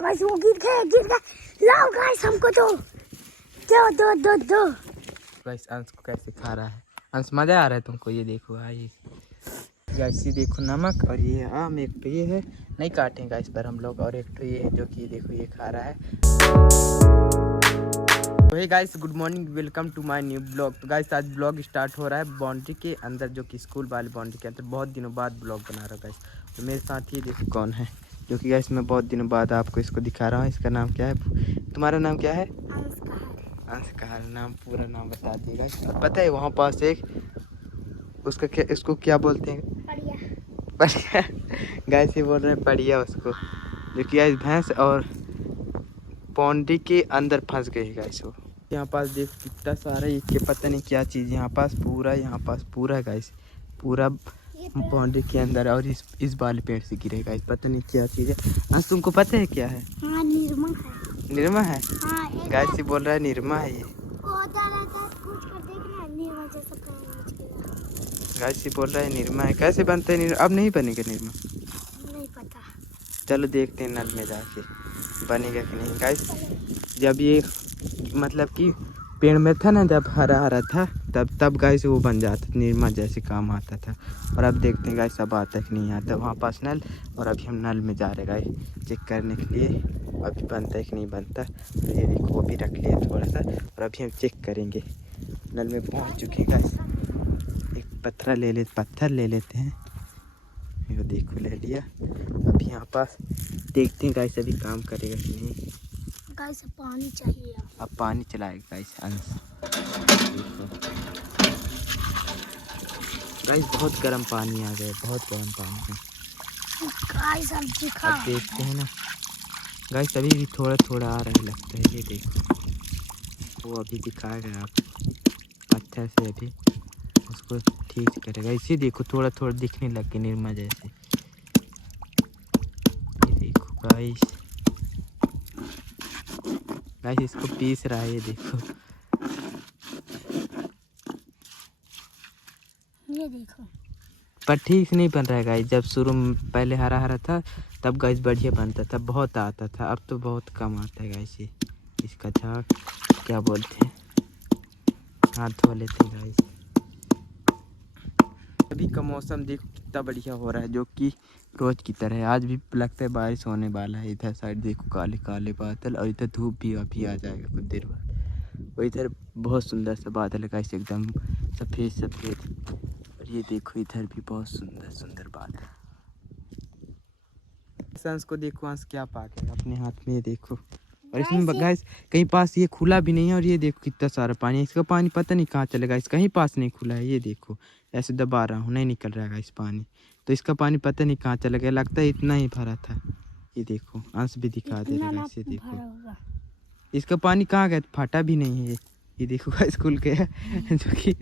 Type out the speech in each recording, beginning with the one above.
Guys वो गिर गया। लाओ गाइस हमको दो। गाइस अंश को कैसे खा रहा है। अंश मजा आ रहा है तुमको। ये देखो भाई गाइस, ये देखो नमक और ये आम। एक तो ये है, नहीं काटेंगे इस पर हम लोग। और एक तो ये है जो कि ये देखो ये खा रहा है। तो hey guys, good morning, welcome to my new blog. तो गाइस आज ब्लॉग स्टार्ट हो रहा है बाउंड्री के अंदर, जो कि स्कूल वाली बाउंड्री के अंदर। बहुत दिनों बाद ब्लॉग बना रहा हूँ गाइस। तो मेरे साथ ये देखो कौन है, जो कि गाइस मैं बहुत दिनों बाद आपको इसको दिखा रहा हूँ। इसका नाम क्या है? तुम्हारा नाम क्या है? अंश कहार। नाम पूरा नाम बता दिएगा। पता है वहाँ पास एक उसका क्या, इसको क्या बोलते हैं? बढ़िया। गाइस ये बोल रहे हैं बढ़िया उसको, जो कि गाइस भैंस और बाउंड्री के अंदर फंस गए गाइस वो। यहाँ पास देखो कितना सारा ये पता नहीं क्या चीज़ यहाँ पास पूरा गाइस, पूरा बाउंड्री के अंदर। और इस वाले पेड़ से गिरे गाइस, पता नहीं क्या चीज़ है। आज तुमको पता है क्या है? हाँ, निर्मा है। हाँ, गाइस ये बोल रहा है निर्मा है ये। गाइस ये बोल रहा है निर्मा है। कैसे बनता है निर्मा? अब नहीं बनेगा निर्मा। नहीं पता। चलो देखते हैं नल में जाके बनेगा कि नहीं गाइस। जब ये मतलब कि पेड़ में था ना, जब हरा हरा था तब गाइस वो बन जाता, निर्मा जैसे काम आता था। और अब देखते हैं गाइस अब आता कि नहीं आता वहाँ पास नल। और अभी हम नल में जा रहे गाइस चेक करने के लिए, अभी बनता है कि नहीं बनता। तो ये देखो वो भी रख लिया थोड़ा सा, और अभी हम चेक करेंगे। नल में पहुँच चुके हैं गाइस। एक पत्थर ले लेते हैं। ये देखो ले लिया। अभी यहाँ पास देखते हैं गाइस अभी काम करेगा कि नहीं। गाइस पानी चाहिए। अब पानी चलाएगा गाइस अंश। गाइस बहुत गर्म पानी आ गया, बहुत गर्म पानी है गाइस। अब देखते हैं ना गाइस। अभी भी थोड़ा थोड़ा आ रहा है लगता है। ये देखो वो अभी दिखाएगा आपको पत्थर से, अभी उसको ठीक करेगा। इसे देखो थोड़ा थोड़ा दिखने लग गया निर्मा जैसे। ये देखो गाइस इसको पीस रहा है। ये देखो पर ठीक नहीं बन रहा है गाइस। जब शुरू में पहले हरा हरा था तब गाइस बढ़िया बनता था, बहुत आता था। अब तो बहुत कम आता है गाइस। ये इसका झाग क्या बोलते हैं, हाथ धो लेते हैं गाइस। अभी का मौसम देखो कितना बढ़िया हो रहा है, जो कि रोज की तरह है। आज भी लगता है बारिश होने वाला है। इधर साइड देखो काले काले बादल, और इधर धूप भी अभी आ जाएगा कुछ देर बाद। और इधर बहुत सुंदर सा बादल है गाइस, एकदम सफ़ेद सफ़ेद। और ये देखो इधर भी बहुत सुंदर सुंदर बादल। अंश को देखो, अंश क्या पाके अपने हाथ में। ये देखो, और इसमें गाइस कहीं पास ये खुला भी नहीं है। और ये देखो कितना सारा पानी है। इसका पानी पता नहीं कहाँ चलेगा। इस कहीं पास नहीं खुला है। ये देखो ऐसे दबा रहा हूँ, नहीं निकल रहा है इस पानी। तो इसका पानी पता नहीं कहाँ चला गया, लगता है इतना ही भरा था। ये देखो अंश भी दिखा दे रहा है। ये देखो इसका पानी कहाँ गया, फटा भी नहीं है। ये देखो गाइस खुल गया जो कि ये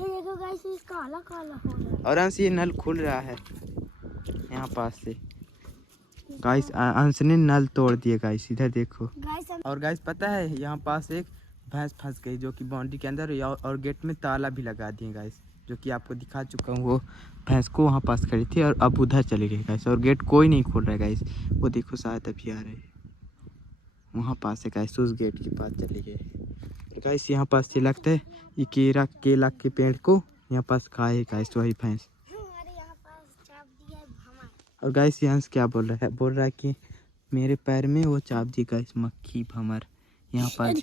देखो गाइस काला काला हो रहा है। और अंश ये नल खुल रहा है यहाँ पास से गाइस। अंश ने नल तोड़ दिए गाइस, इधर देखो। और गाइस पता है यहाँ पास एक भैंस फंस गई, जो कि बाउंड्री के अंदर। और गेट में ताला भी लगा दिए गाइस, जो कि आपको दिखा चुका हूँ। वो भैंस को वहाँ पास खड़ी थी और अब उधर चली गई गाइस। और गेट कोई नहीं खोल रहा है गाइस। वो देखो शायद अभी आ रहे हैं वहाँ पास है गाइस, उस गेट के पास चले गए गाइस। यहाँ पास से लगता है ये केला के पेड़ को यहाँ पास खाए गाइस वही भैंस। और गाइस यहाँ से क्या बोल रहा है कि मेरे पैर में वो चाप दी गाइस मक्खी भंवर। यहाँ पास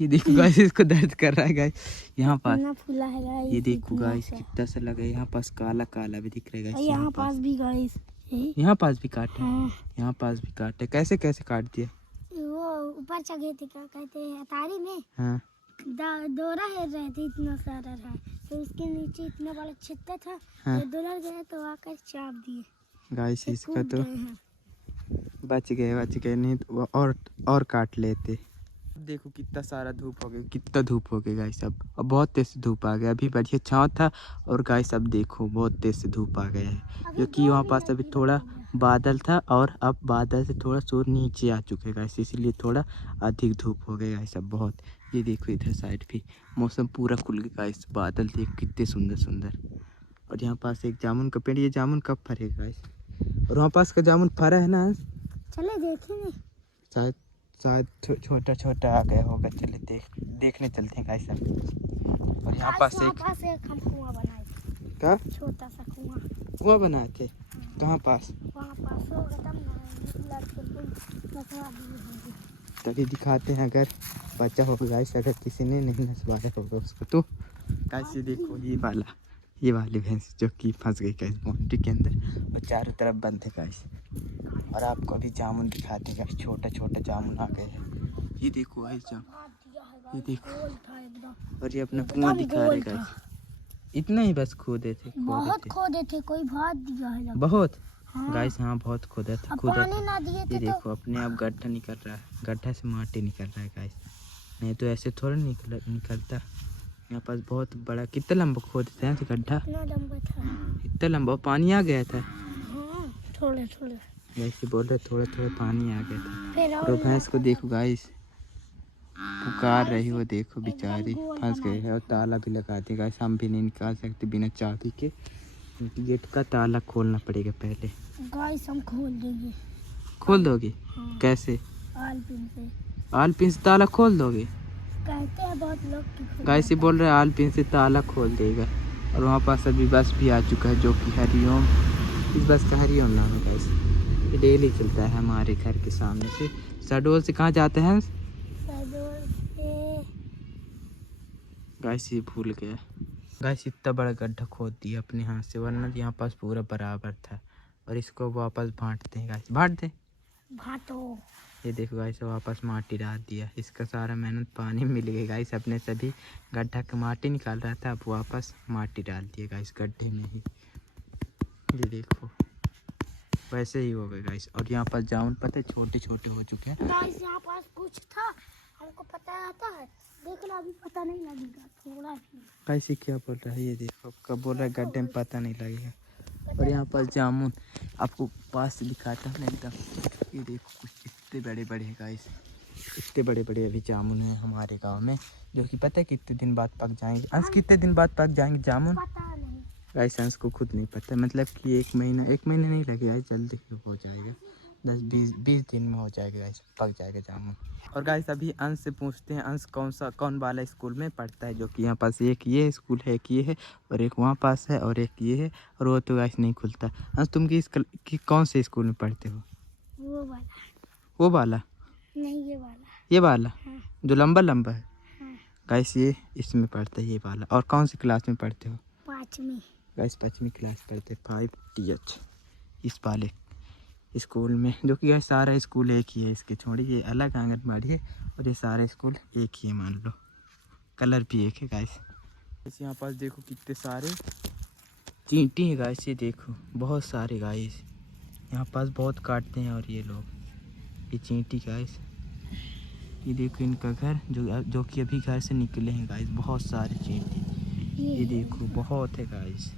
ये देखो गाइस, इसको दर्द कर रहा है गाइस यहाँ पास। फूला है गाइस। ये देखो गाइस कितना सा लगा है। यहाँ पास काला काला भी दिख रहा है गाइस। यहाँ पास भी गाइस, यहाँ पास भी काटे। हाँ। यहाँ पास भी काटे। कैसे कैसे काट दिया? वो ऊपर चढ़े थे, क्या कहते हैं, अतारी में। हाँ दौरा है रहे थे, इतना सारा रहा तो उसके नीचे इतना बड़ा छिट्टा था। हाँ। तो दुलर गए तो आकर चाप दिए गाइस। इसका तो बच गए नहीं तो और काट लेते। देखो कितना सारा धूप हो गया, कितना धूप हो गया गाइस। अब बहुत तेज से धूप आ गया। अभी बढ़िया छाँव था और गाइस अब देखो बहुत तेज से धूप आ गया है, क्योंकि वहाँ पास अभी थोड़ा बादल था और अब बादल से थोड़ा सूर्य नीचे आ चुके गाइस, इसलिए थोड़ा अधिक धूप हो गया गाइस अब बहुत। ये देखो इधर साइड भी मौसम पूरा खुल गया गाइस। बादल देखो कितने सुंदर सुंदर। और यहाँ पास एक जामुन का पेड़, ये जामुन कब फरेगा गाइस? और वहाँ पास का जामुन फरा है ना, चले देखेंगे। शायद शायद छोटा छोटा आ गया होगा। चले देखने चलते हैं गाइस अभी। और यहाँ पास एक हम कुआं बनाए थे। क्या छोटा सा कुआं बनाए थे? कहाँ पास? वहाँ पास होगा तब ना नसवा दिए होंगे। तभी दिखाते हैं अगर बचा होगा गाइस, अगर किसी ने नहीं नसवाया होगा उसको तो। गाइस ये देखो ये वाली भैंस जो कि फंस गई गाइस बाउंड्री के अंदर और चारों तरफ बंद है गाइस। और आपको अभी जामुन दिखाते हैं गाइस, छोटा छोटा जामुन आ गए हैं। ये देखो गाइस ये देखो। और ये अपना कुआं दिखा रहे गाइस। इतना ही बस खोदे थे? बहुत खोदे थे, कोई भात दिया है बहुत। हाँ। गाइस हाँ बहुत खोदा था। पानी ना दिए थे ये देखो अपने आप गड्ढा निकल रहा है, गड्ढा से माटी निकल रहा है गाइस। नहीं तो ऐसे थोड़ा निकलता। यहाँ पास बहुत बड़ा, कितना लंबा खोदे थे यहाँ से गड्ढा? इतना लंबा था। इतना लंबा पानी आ गया था? हाँ, थोड़े थोड़े वैसे बोल रहे थोड़े थोड़े पानी आ गया था। फिर और भैंस को देखो गाइस, पुकार रही हो, देखो बेचारी फंस गई है। और ताला भी लगा दिया गाइस, हम भी नहीं निकाल सकते बिना चाबी के, क्योंकि गेट का ताला खोलना पड़ेगा पहले। गाइस हम खोल देंगे। खोल दोगे? हाँ। कैसे? आल पिन से ताला खोल दोगे? कहते हैं बहुत लोग कि गाइस ये बोल रहे हैं आल पिन से ताला खोल देगा। और वहाँ पास अभी बस भी आ चुका है जो कि हरिओम, इस बस का हरिओम नाम है गाइस। ये डेली चलता है हमारे घर के सामने से। शहडोल से कहाँ जाते हैं गाइस? ये भूल गया गाइस। इतना बड़ा गड्ढा खोद दिया अपने हाथ से, वरना यहाँ पास पूरा बराबर था। और इसको वापस बांटते हैं गाइस, बांट दे भाटो। ये देखो गाइस वापस माटी डाल दिया। इसका सारा मेहनत पानी में मिल गई गाइस। अपने सभी गड्ढा का माटी निकाल रहा था, अब वापस माटी डाल दिया गाइस गड्ढे में ही। ये देखो वैसे ही हो गए गाइस। और यहाँ पर जामुन पता है छोटे छोटे हो चुके हैं गाइस। यहाँ पास कुछ था, हमको पता आता है, देखना अभी पता नहीं लगेगा थोड़ा भी। गाइस क्या बोल रहा है? ये देखो कब बोल रहा है गड्ढे में पता नहीं लगेगा। और यहाँ पर जामुन आपको पास से दिखाता हूँ एकदम। ये देखो कुछ इतने बड़े बड़े हैं गाइस, इतने बड़े बड़े अभी जामुन हैं हमारे गांव में, जो कि पता है कितने दिन बाद पक जाएंगे। अंश कितने दिन बाद पक जाएंगे जामुन? पता नहीं गाइस अंश को खुद नहीं पता, मतलब कि 1 महीना नहीं लगेगा, जल्दी ही हो जाएगा। 10-20 दिन में हो जाएगा गाइस, पक जाएगा जामुन। और गाइस अभी अंश से पूछते हैं अंश कौन वाला स्कूल में पढ़ता है, जो कि यहाँ पास एक ये स्कूल है, एक ये है और एक वहाँ पास है और एक ये है, और वो तो गाइस नहीं खुलता। अंश तुम कौन से स्कूल में पढ़ते हो? वो वाला नहीं, ये वाला हाँ। जो लंबा लंबा है। हाँ। गाइस ये इसमें पढ़ता है ये वाला। और कौन सी क्लास में पढ़ते हो? 5वीं। गाइस 5वीं क्लास पढ़ते 5TH इस वाले स्कूल में, जो कि गाइस सारा स्कूल एक ही है। इसके छोड़ी ये अलग आंगनबाड़ी है और ये सारे स्कूल एक ही है, मान लो कलर भी एक है गाइस। यहाँ पास देखो कितने सारे चींटी हैं गाइस, ये देखो बहुत सारे गाइस। यहाँ पास बहुत काटते हैं और ये लोग ये चींटी गाइस। ये देखो इनका घर जो कि अभी घर से निकले हैं गाइस, बहुत सारे चींटी। ये देखो बहुत है गाइस।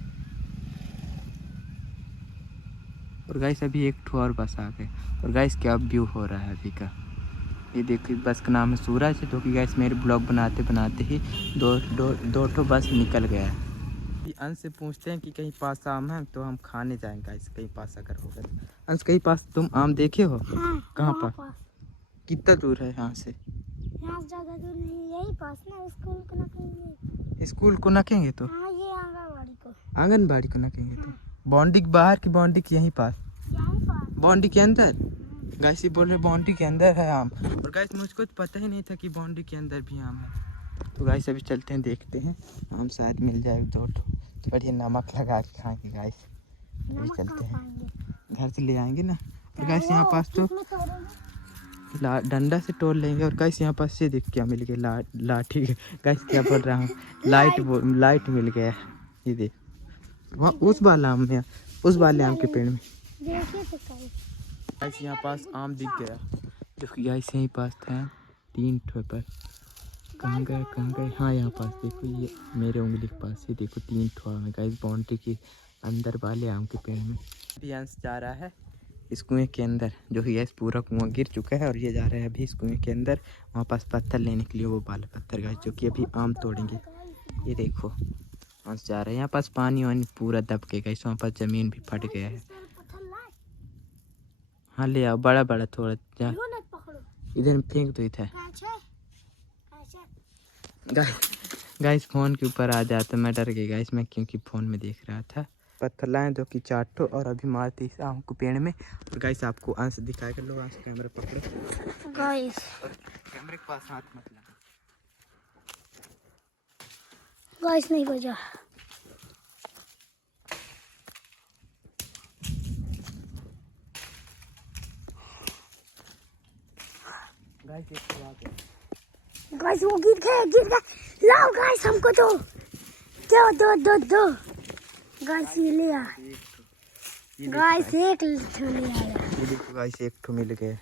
और गाइस अभी एक ठो और बस आ गए। और गाइस क्या व्यू हो रहा है अभी का, ये देखो बस का नाम है सूरज है, जो कि गाइस मेरे ब्लॉग बनाते बनाते ही दो ठो बस निकल गया है। अंश से पूछते हैं कि कहीं पास आम है तो हम खाने जाएंगे गाइस, कहीं पास अगर होगा तो। अंश कहीं पास तुम आम देखे हो? हाँ, कहाँ पर? कितना दूर है यहाँ से? यहाँ से ज़्यादा दूर नहीं, यही पास ना। स्कूल को नकेंगे तो? हाँ, ये आंगनबाड़ी को नकेंगे तो? बाउंड्री के बाहर की बाउंड्री के यहीं पास? बाउंड्री के अंदर? गाइस ये बोल रहे बाउंड्री के अंदर है आम। और गाइस मुझको तो पता ही नहीं था कि बाउंड्री के अंदर भी आम है। तो गाइस अभी चलते हैं देखते हैं, आम शायद मिल जाए 2 ठो, तो बढ़िया नमक लगा के खाएंगे गाइस। अभी चलते हैं, घर से ले आएंगे ना। और गाइस यहाँ पास तो डंडा से तोड़ लेंगे। और गाइस यहाँ पास से देख क्या मिल गया, लाठी। गाइस क्या बोल रहा हूँ, लाइट मिल गया। ये देख वहाँ उस वाला आम में, उस वाले आम के पेड़ में गाइस यहाँ पास आम दिख गया, जो कि गाइस यहीं पास था 3 ठो पर। कहाँ गए? हाँ यहाँ पास देखो, ये मेरे उंगली के पास, ये देखो 3 ठो आम है गाइस बाउंड्री के अंदर वाले आम के पेड़ में। अभी अंश जा रहा है इस कुएँ के अंदर, जो कि गैस पूरा कुआं गिर चुका है। और ये जा रहे हैं अभी इस कुएँ के अंदर, वहाँ पास पत्थर लेने के लिए, वो वाला पत्थर गाइस, जो कि अभी आम तोड़ेंगे। ये देखो अंश जा रहे हैं, यहाँ पास पानी वानी पूरा दब के गाइस, वहाँ पास ज़मीन भी फट गया है। हाँ ले आओ, बड़ा बड़ा थोड़ा जा, लो ना पकड़ो। इधर में फेंक दो इधर। कैसे गाइस फ़ोन के ऊपर आ जाता, मैं डर गई गाइस, मैं क्योंकि फ़ोन में देख रहा था। पत्थर लाए जो कि 4 ठो, और अभी मारती आम को पेड़ में। और गाइस आपको अंश दिखाएगा, लो अंश कैमरा पकड़ो गाइस। कैमरे के पास हाथ मत लगाओ गाइस नहीं बजा। गाइस एक बात है, गाइस वो गिर गया। लाओ गाइस हमको दो गाइस ये ले आ। गाइस एक ले आया। ये देखो गाइस एक ठो मिल गया,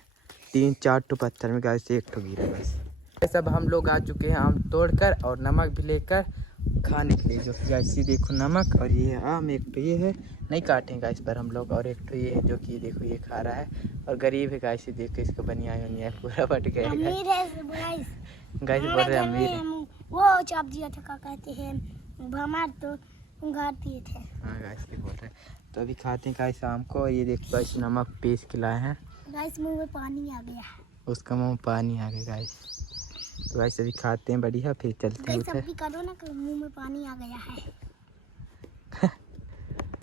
3-4 ठो पत्थर में गाइस एक ठो गिरा बस। सब हम लोग आ चुके हैं आम तोड़कर और नमक भी लेकर खाने के लिए। जो कि गाइस ये देखो नमक, और ये आम, एक तो ये है नहीं काटेंगे गाइस पर हम लोग, और एक तो ये है जो कि देखो ये खा रहा है और गरीब है गाइस। ये देखो इसका बनिया पूरा फट गया है अमीर है गाइस। गाइस, बोल रहे अमीर है। वो चाप दिया था, क्या कहते हैं, हमार तो उंगार दिए थे। हाँ गाइस ये बोल रहे हैं, तो अभी खाते हैं गाइस आम को। और ये देखो गाइस नमक पीस के लाए हैं। गाइस मुंह में पानी आ गया। उसका मुँह में पानी आ गया गाइस। तो गाइस अभी खाते हैं बढ़िया, फिर चलते हैं गाइस उधर। अब भी करो ना, मुंह में पानी आ गया है।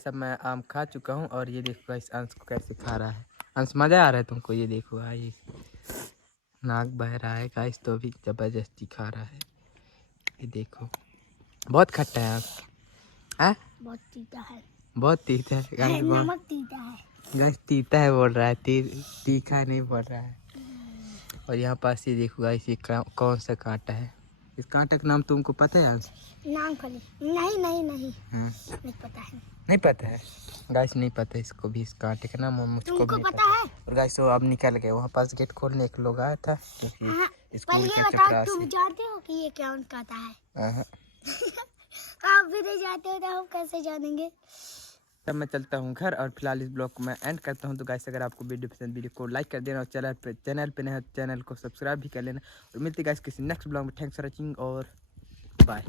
सब मैं आम खा चुका हूँ, और ये देखो गाइस अंश को कैसे खा रहा है। अंश मज़ा आ रहा है तुमको? ये देखो भाई नाक बह रहा है गाइस, तो अभी ज़बरदस्ती खा रहा है। ये देखो बहुत खट्टा है अंश। हाँ बहुत तीता है। बहुत तीता है गाइस, नमक तीता है गाइस, तीता है बोल रहा है, तीखा नहीं बोल रहा है। और यहाँ पास ये देखो गाइस, ये कौन सा कांटा है? इस कांटे का नाम तुमको पता है अंश? नाम खाली नहीं हाँ नहीं पता है। नहीं पता है गाइस, नहीं पता इसको भी इस कांटे का नाम, और मुझको तुमको भी पता है? और गाइस वो अब निकल गए। वहाँ पास गेट खोलने एक लोग आया था, हाँ, क्योंकि स्कूल पहले के ये बताओ, चपरासी। तुम जानते हो कि ये कौन कहता है? हाँ। आप भी नहीं जानते हो तो हम कैसे जानेंगे? तब मैं चलता हूँ घर, और फिलहाल इस ब्लॉग को मैं एंड करता हूँ। तो गाइस अगर आपको वीडियो पसंद, वीडियो को लाइक कर देना, और चैनल पे नहीं है चैनल को सब्सक्राइब भी कर लेना। और मिलते गाइस किसी नेक्स्ट ब्लॉग में। थैंक्स फॉर वॉचिंग और बाय।